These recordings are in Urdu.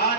8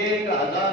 1000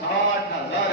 60,000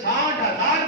60,000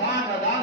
60,000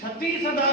36,000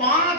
5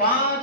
5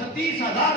36,000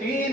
3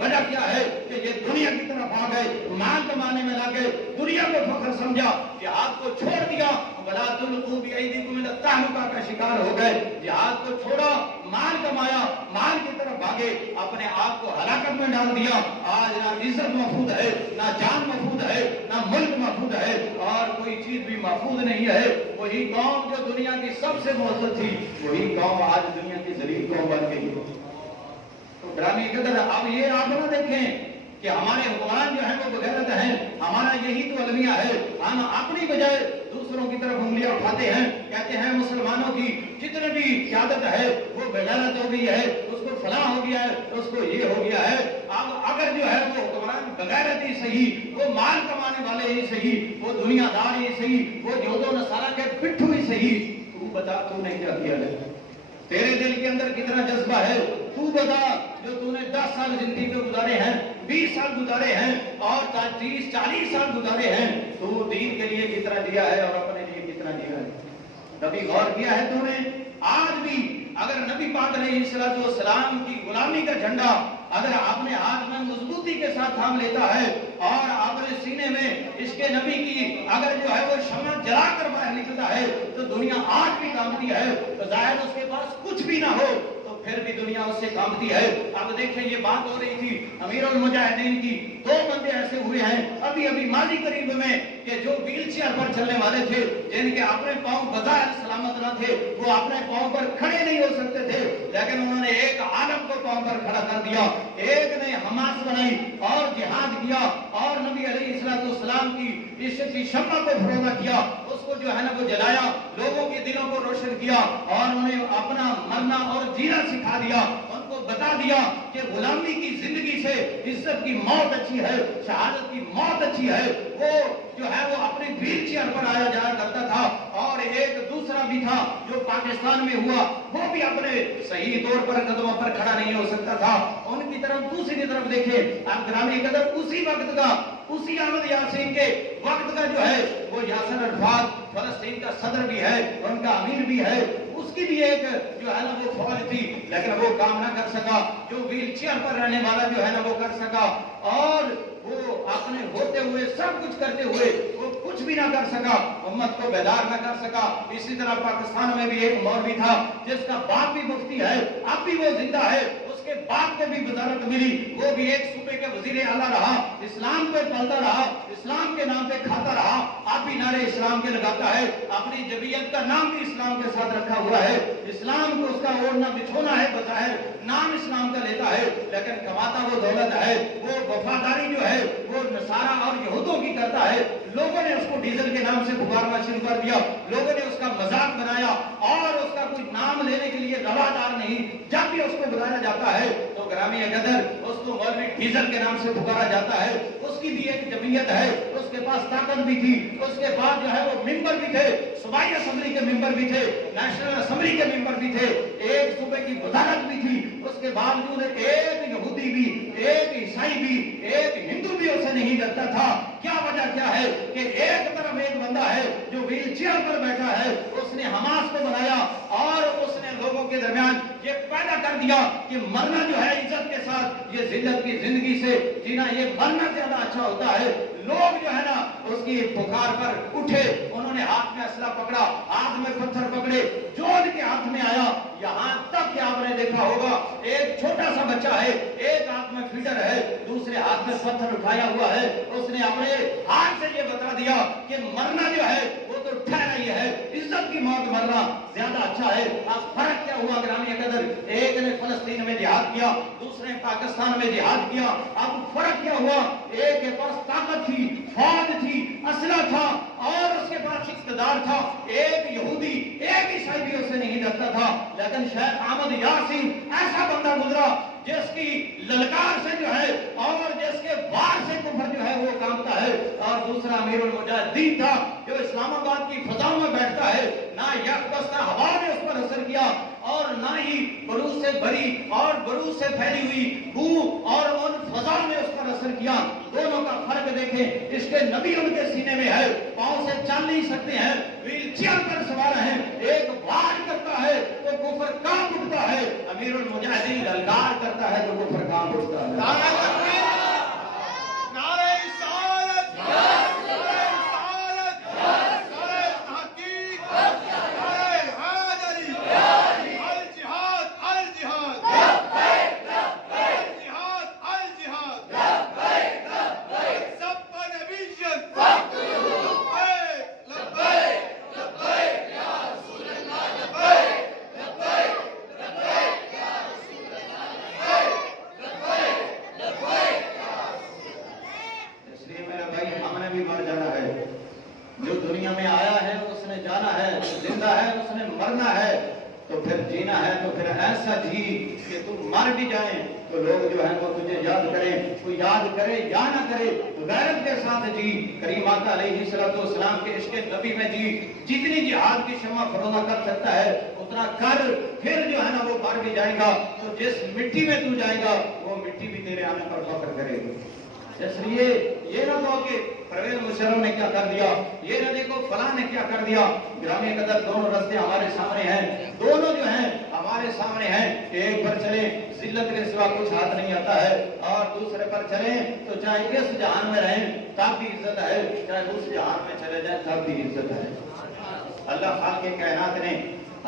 وجہ کیا ہے کہ یہ دنیا کی طرف آ گئے, مال کمانے میں لگے, دنیا کو فخر سمجھا, جہاد کو چھوڑ دیا, وَلَا تُلْقُوا بِأَيْدِيكُمْ إِلَى التَّهْلُكَةِ کا شکار ہو گئے. جہاد کو چھوڑا, مال کمایا, مال کی طرف بھاگے, اپنے آپ کو ہلاکت میں ڈال دیا. آج نہ عزت محفوظ ہے, نہ جان محفوظ ہے, نہ ملک محفوظ ہے, اور کوئی چیز بھی محفوظ نہیں ہے. وہی قوم جو دنیا کی سب سے معزز تھی, وہی قوم آج دنیا کی ذلیل قوم بن گئی. تو گرامی قدر, اب یہ آپ نہ دیکھیں کہ ہمارے حکمران جو ہیں وہ بغیرت ہیں. ہمارا یہی تو المیہ ہے, ہم اپنی بجائے دوسروں کی طرف انگلیاں اٹھاتے ہیں, کہتے ہیں مسلمانوں کی جتنے بھی قیادت ہے وہ بغیرت ہو گئی ہے, اس کو فلاں ہو گیا ہے, اس کو یہ ہو گیا ہے. اب اگر جو ہے وہ حکمران بغیرت ہی صحیح, وہ مال کمانے والے ہی صحیح, وہ دنیا دار ہی صحیح, وہ یہود و نصارہ کے پٹھو ہی صحیح, تو بتا تو نے کیا کیا ہے؟ تیرے دل کے اندر کتنا جذبہ ہے؟ تو بتا, جو تو نے 10 سال زندگی میں گزارے ہیں, 20 سال گزارے ہیں, اور 30-40 سال گزارے ہیں, تو دین کے لیے کتنا دیا ہے اور اپنے لیے کتنا دیا ہے؟ کبھی غور کیا ہے تو نے؟ آج بھی اگر نبی پاک علیہ السلام کی غلامی کا جھنڈا اگر اپنے ہاتھ میں مضبوطی کے ساتھ تھام لیتا ہے, اور اپنے سینے میں اس کے نبی کی اگر جو ہے وہ شمع جلا کر باہر نکلتا ہے, تو دنیا آج بھی کانپتی ہے. تو ظاہر اس کے پاس کچھ بھی نہ ہو تو پھر بھی دنیا اس سے کانپتی ہے. اب دیکھیں, یہ بات ہو رہی تھی امیر المجاہدین کی, 2 بندے ایسے ہوئے ہیں ابھی ابھی ماضی قریب میں کہ جو ویل چیئر پر چلنے والے تھے, جن کے اپنے پاؤں بظاہر سلامت نہ تھے, وہ اپنے پاؤں پر کھڑے نہیں ہو سکتے تھے, لیکن انہوں نے ایک عالم کو پاؤں پر کھڑا کر دیا. ایک نے حماس بنائی اور جہاد کیا, اور نبی علیہ السلام کی عزت کی شمع کو فروغ کیا, اس کو جو ہے نا وہ جلایا, لوگوں کے دلوں کو روشن کیا, اور انہیں اپنا مرنا اور جینا سکھا دیا. ان کو بتا دیا کہ غلامی کی زندگی سے عزت کی موت اچھی ہے, شہادت کی موت اچھی ہے. وہ جو ہے وہ اپنی ویل چیئر پر آیا جایا کرتا تھا, اور ایک دوسرا بھی تھا جو پاکستان میں ہوا, وہ بھی اپنے صحیح طور پر قدموں پر کھڑا نہیں ہو سکتا تھا. ان کی طرف دوسری طرف دیکھیں, اب گرامی قدر اسی وقت کا, اسی احمد یاسین کے وقت کا جو ہے وہ یاسر عرفات فلسطین کا صدر بھی ہے, ان کا امیر بھی ہے. اس کی بھی ایک جو ہے نا وہ فوج تھی, لیکن وہ کام نہ کر سکا جو ویل چیئر پر رہنے والا جو ہے نا وہ کر سکا, اور وہ اپنے ہوتے ہوئے سب کچھ کرتے ہوئے وہ کچھ بھی نہ کر سکا, امت کو بیدار نہ کر سکا. اسی طرح پاکستان میں بھی ایک مولوی تھا جس کا باپ بھی مفتی ہے, اب بھی وہ زندہ ہے, اس کے باپ کو بھی وزارت ملی, وہ بھی ایک صوبے کے وزیر اعلیٰ رہا, اسلام پہ پلتا رہا, اسلام کے نام پہ کھاتا رہا, اب بھی نعرے اسلام کے لگاتا ہے, اپنی جمعیت کا نام بھی اسلام کے ساتھ رکھا ہوا ہے. اسلام کو اس کا اوڑھنا بچھونا ہے, بظاہر نام اسلام کا لیتا ہے, لیکن کماتا وہ دولت ہے. وہ وفاداری جو ہے وہ نصارہ اور یہودوں کی کرتا ہے. لوگوں نے اس کو ڈیزل کے نام سے پکارنا شروع کر دیا, لوگوں نے اس کا مذاق بنایا, اور اس کا کوئی نام لینے کے لیے روادار نہیں. جب بھی اس کو بلایا جاتا ہے تو گرامی قدر اس کو مولوی ڈیزل کے نام سے پکارا جاتا ہے. اس کی بھی ایک جمعیت ہے, اس کے پاس طاقت بھی تھی, اس کے بعد جو ہے وہ ممبر بھی تھے, صوبائی اسمبلی کے ممبر بھی تھے, نیشنل اسمبلی کے ممبر بھی تھے, ایک صوبے کی وزارت بھی تھی. اس کے باوجود ایک یہودی بھی, ایک عیسائی بھی, ایک ہندو بھی اسے نہیں ڈرتا تھا. کیا وجہ کیا ہے کہ ایک طرف ایک بندہ ہے جو ویل چیئر پر بیٹھا ہے, اس نے حماس کو بنایا, اور اس نے لوگوں کے درمیان یہ پیدا کر دیا کہ مرنا جو ہے عزت کے ساتھ, یہ ذلت کی زندگی سے جینا, یہ مرنا زیادہ اچھا ہوتا ہے. لوگ جو ہے نا اس کی پکار پر اٹھے, انہوں نے ہاتھ میں اسلحہ پکڑا, ہاتھ میں پتھر پکڑے, جو ان کے ہاتھ میں آیا. یہاں تک کہ آپ نے دیکھا ہوگا ایک چھوٹا سا بچہ ہے, ایک ہاتھ میں فیڈر ہے, دوسرے ہاتھ میں پتھر اٹھایا ہوا ہے. اس نے اپنے ہاتھ سے یہ بتا دیا کہ مرنا جو ہے وہ تو ٹھہرا ہی ہے, عزت کی موت مرنا زیادہ اچھا ہے. اب فرق کیا ہوا گرامی قدر, ایک نے فلسطین میں جہاد کیا, دوسرے پاکستان میں جہاد کیا. اب فرق کیا ہوا, ایک کے پاس طاقت تھی, فوج تھی, اسلحہ تھا, اور اس کے پاس اقتدار تھا. ایک یہودی, ایک عیسائی بھی اسے نہیں ڈرتا تھا. لیکن شیخ احمد یاسین ایسا بندہ گزرا جس کی للکار سے جو ہے اور جس کے وار سے کفر جو ہے وہ کامتا ہے. اور دوسرا امیر المجاہدین تھا جو اسلام آباد کی فضاؤں میں بیٹھتا ہے. نہ یک بستہ ہوا نے اس پر اثر کیا, اور نہ ہی بروز سے بھری اور بروز سے پھیلی ہوئی بو اور ان فضاؤں نے اس پر اثر کیا. دونوں کا فرق دیکھیں, اس کے نبی ان کے سینے میں ہے, پاؤں سے چل نہیں سکتے ہیں, ویل چیئر پر سوار ہیں. ایک وار کرتا ہے تو کفر کانپ اٹھتا ہے, امیر المجاہدین للکار کرتا ہے تو کفر کانپ اٹھتا ہے. مرنا ہے تو پھر جینا ہے تو پھر ایسا جی کہ تو مر بھی جائیں تو لوگ جو ہیں وہ تجھے یاد کریں. تو یاد کرے یا نہ کرے غیرت کے ساتھ جی. کریم آقا علیہ السلام کے عشق نبی میں جی. جتنی جہاد کی شمع فروزہ کر سکتا ہے اتنا کر. پھر جو ہے نا وہ مر بھی جائے گا تو جس مٹی میں تو جائے گا وہ مٹی بھی تیرے آنے پر فخر کرے گی. اس لیے یہ نہ ہو کہ پرویز مشرف نے کیا کر دیا, یہ نہ دیکھو فلاں نے کیا کر دیا. گرامی قدر دونوں راستے ہمارے سامنے ہیں, دونوں جو ہیں ہمارے سامنے ہیں. ایک پر چلیں ذلت کے سوا کچھ ہاتھ نہیں آتا ہے, اور دوسرے پر چلیں تو چاہے اس جہان میں رہیں تب بھی عزت ہے, چاہے اس جہان میں چلے جائیں تب بھی عزت ہے. اللہ خالق کے کائنات نے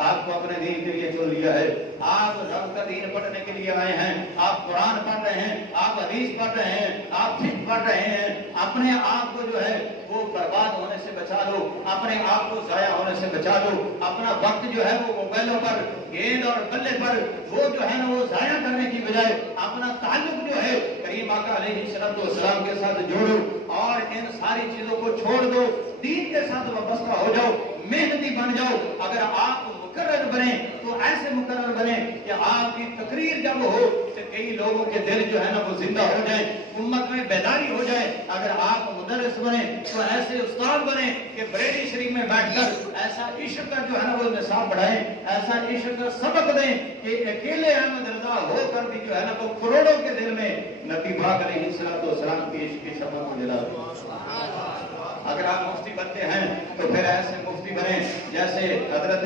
آپ کو اپنے دین کے لیے چن لیا ہے. آپ رب کا دین پڑھنے کے لیے آئے ہیں, آپ قرآن پڑھ رہے ہیں, آپ حدیث پڑھ رہے ہیں, آپ فقہ پڑھ رہے ہیں. اپنے آپ کو جو ہے وہ برباد ہونے سے بچا لو, اپنے آپ کو ضائع ہونے سے بچا لو. اپنا وقت جو ہے وہ موبائلوں پر, گیند اور بلے پر وہ جو ہے نا وہ ضائع کرنے کی بجائے اپنا تعلق جو ہے کریم آقا علیہ السلام کے ساتھ جوڑو, اور ان ساری چیزوں کو چھوڑ دو. دین کے ساتھ وابستہ ہو جاؤ, محنتی بن جاؤ. اگر آپ مقرر بنے تو ایسے مقرر بنے کہ آپ کی تقریر جب ہو تو کئی لوگوں کے دل جو ہے نا وہ زندہ ہو جائیں, امت میں بیداری ہو جائے. اگر آپ مدرس بنے تو ایسے استاد بنے کہ بریلی شریف میں بیٹھ کر ایسا عشق کا جو ہے نا وہ نصاب پڑھائیں, ایسا عشق کا سبق دیں کہ اکیلے احمد رضا ہو کر بھی جو ہے نا وہ کروڑوں کے دل میں نبی پاک علیہ السلام کی عشق کی شمع کو جلا دیں. اگر آپ مفتی بنتے ہیں تو پھر ایسے مفتی بنے جیسے حضرت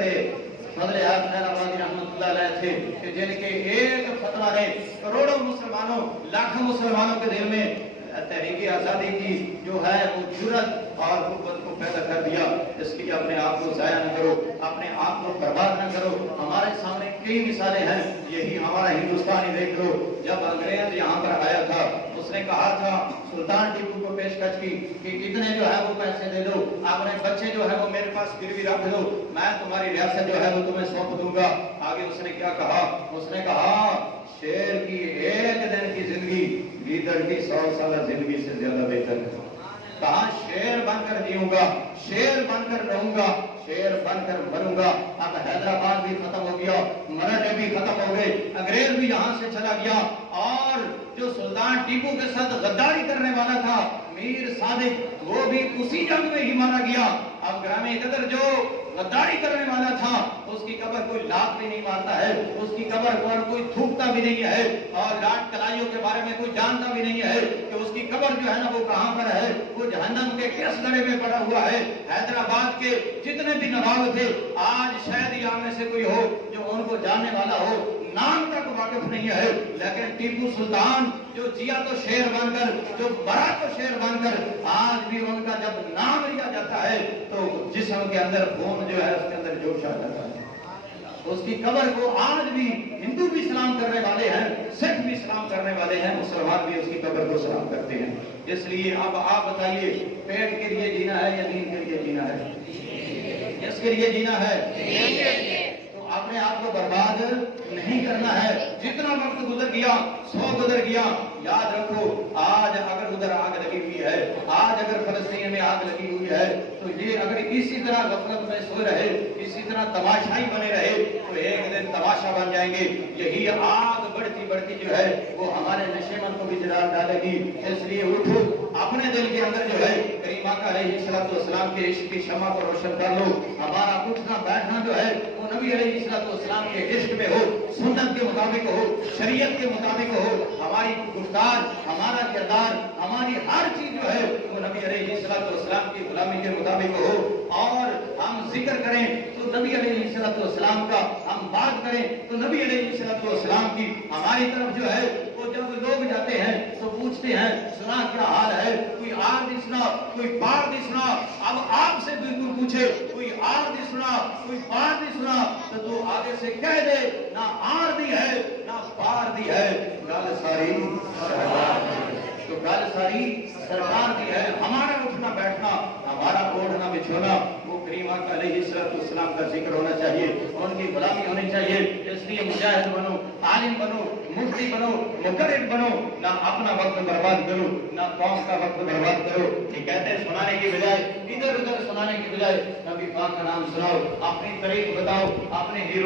فضل احمد آبادی رحمۃ اللہ علیہ تھے, کہ جن کے ایک فتویٰ نے کروڑوں مسلمانوں, لاکھوں مسلمانوں کے دل میں تحریک آزادی کی جو ہے وہ جرأت اور قوت کو پیدا کر دیا. اس لیے اپنے آپ کو ضائع نہ کرو, اپنے آپ کو برباد نہ کرو. ہمارے سامنے کئی مثالیں ہیں, یہی ہمارا ہندوستان ہی دیکھ لو. جب انگریز یہاں پر آیا تھا اس نے کہا تھا سلطان ٹیپو کو پیشکش کی کہ اتنے جو ہے وہ پیسے دے دو, اپنے بچے جو ہے وہ میرے پاس گروی رکھ دو, میں تمہاری ریاست جو ہے وہ تمہیں سونپ دوں گا. آگے اس نے کیا کہا, اس نے کہا شیر کی ایک دن کی زندگی لیڈر کی 100 سالہ زندگی سے زیادہ بہتر ہے. کہا شیر بن کر جیوں گا, شیر بن کر رہوں گا, شیر بن کر بنوں گا. اب حیدرآباد بھی ختم ہو گیا, مراٹھے بھی ختم ہو گئے, انگریز بھی یہاں سے چلا گیا, اور جو سلطان ٹیپو کے ساتھ غداری کرنے والا تھا میر صادق وہ بھی اسی جنگ میں ہی مارا گیا. اب گرامی قدر جو غداری کرنے والا تھا اس کی قبر کوئی لات بھی نہیں مارتا ہے, اس کی قبر پر کوئی تھوکتا بھی نہیں ہے, اور لاٹ کلائیوں کے بارے میں کوئی جانتا بھی نہیں ہے کہ اس کی قبر جو ہے نا وہ کہاں پر ہے, وہ جہنم کے کس گڑھے میں پڑا ہوا ہے. حیدرآباد کے جتنے بھی نواب تھے آج شاید یہاں میں سے کوئی ہو جو ان کو جاننے والا ہو, نام تک واقف نہیں ہے. لیکن ٹیپو سلطان جو جیا تو شیر بن کر, جو مرا تو شیر بن کر, آج بھی ان کا جب نام لیا جاتا ہے تو جسم کے اندر خون جو ہے اس کے اندر جوش آ جاتا ہے. اس کی قبر کو آج بھی ہندو بھی سلام کرنے والے ہیں, سکھ بھی سلام کرنے والے ہیں, مسلمان بھی اس کی قبر کو سلام کرتے ہیں. اس لیے اب آپ بتائیے پیٹ کے لیے جینا ہے یا دین کے لیے جینا ہے؟ کس کے لیے جینا ہے؟ تو اپنے آپ کو برباد نہیں کرنا ہے. جتنا وقت گزر گیا 100 گزر گیا, یاد رکھو آج اگر ادھر آگ لگی ہوئی ہے, آج اگر فلسطین میں آگ لگی ہوئی ہے تو یہ اگر اسی طرح غفلت میں سوئے رہے, اسی طرح تماشائی بنے رہے تو ایک دن تماشا بن جائیں گے. یہی آگ بڑھتی بڑھتی جو ہے وہ ہمارے نشیمن کو بھی جلا ڈالے گی. اس لیے اٹھو, اپنے دل کے اندر جو ہے کریم آقا علیہ السلام کے عشق کی شمع کو روشن کر لو. ہمارا اٹھنا بیٹھنا جو ہے وہ نبی علیہ السلام کے عشق میں ہو, سنت کے مطابق ہو, شریعت کے مطابق ہو. ہماری گفتار, ہمارا کردار, ہماری ہر چیز جو ہے وہ نبی علیہ السلام کی غلامی کے مطابق ہو. اور ہم ذکر کریں تو نبی علیہ السلام کا, ہم بات کریں تو نبی علیہ السلام کی. ہماری طرف جو ہے وہ جب لوگ جاتے ہیں تو پوچھتے ہیں سنا کیا حال ہے, کوئی آر دی سنا, کوئی پار دی سنا. اب آپ سے بالکل پوچھے کوئی آر دی سنا, کوئی پار دی سنا, تو آگے سے کہہ دے نہ آر دی ہے نہ پار دی ہے, گل ساری تو گل ساری سرکار کی ہے. ہمارا اٹھنا بیٹھنا, ہمارا اوڑھنا بچھونا وہ کریم آقا علیہ السلام کا ذکر ہونا چاہیے, ان کی غلامی ہونی چاہیے. اس لیے مجاہد بنو, عالم بنو, مفتی بنو, مقرر بنو, نہ اپنا وقت برباد کرو, نہ قوم کا وقت برباد کرو. یہ کہتے ہیں سنانے کی بجائے ادھر ادھر سنانے کی بجائے نبی پاک کا نام سناؤ، اپنی تاریخ بتاؤ، اپنے ہیرو